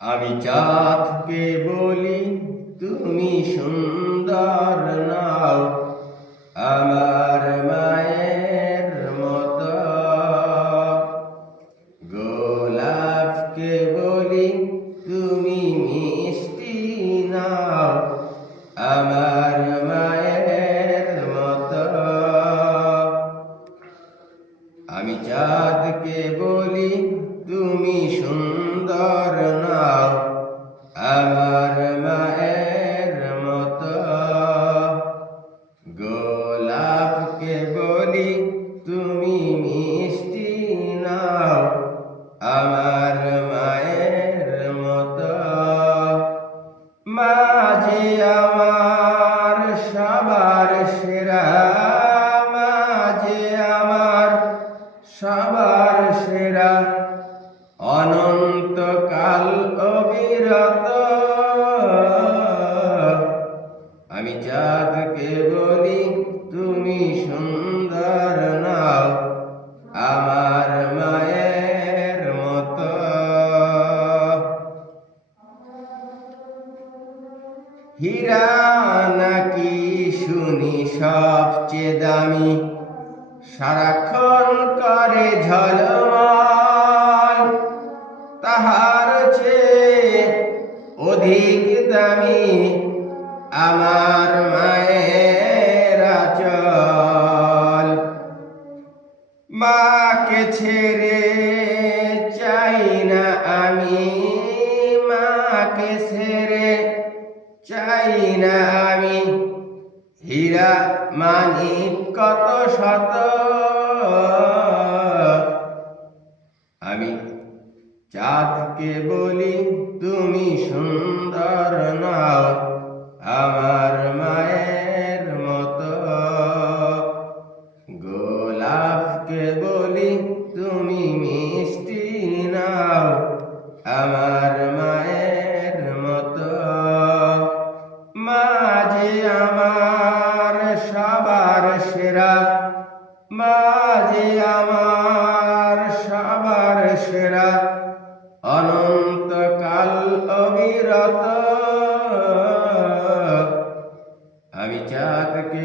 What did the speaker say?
আমি চাঁদকে বলি তুমি সুন্দর নাও আমার মায়ের মতো। গোলাপকে বলি তুমি মিষ্টি নাও আমার মায়ের মতো। আমি চাঁদকে বলি তুমি সুন্দর নাও আমার মায়ের মতো। গোলাপকে বলি তুমি মিষ্টি নাও আমার মায়ের মতো। মা যে আমার সবার সেরা, মা যে আমার সবার সেরা, অনন্তকাল অবিরত। আমি চাঁদকে বলি তুমি সুন্দর নাও আমার মায়ের মতো। হীরা নাকি শুনি সবচেয়ে দামি, সারাক্ষণ করে ঝলমল, তাহার চেয়ে অধিক দামি আমার মায়ের আঁচল। মাকে ছেড়ে চাই না আমি, মাকে ছেড়ে চাই না আমি, হীরা মানিক কত শত। আমি চাঁদকে বলি তুমি সুন্দর নাও আমার মায়ের মতো। গোলাপকে বলি তুমি মিষ্টি নাও আমার মায়ের মতো। মা যে আমার সবার সেরা, মা যে আমার সবার সেরা, অনন্তকাল অবিরত। আমি চাঁদকে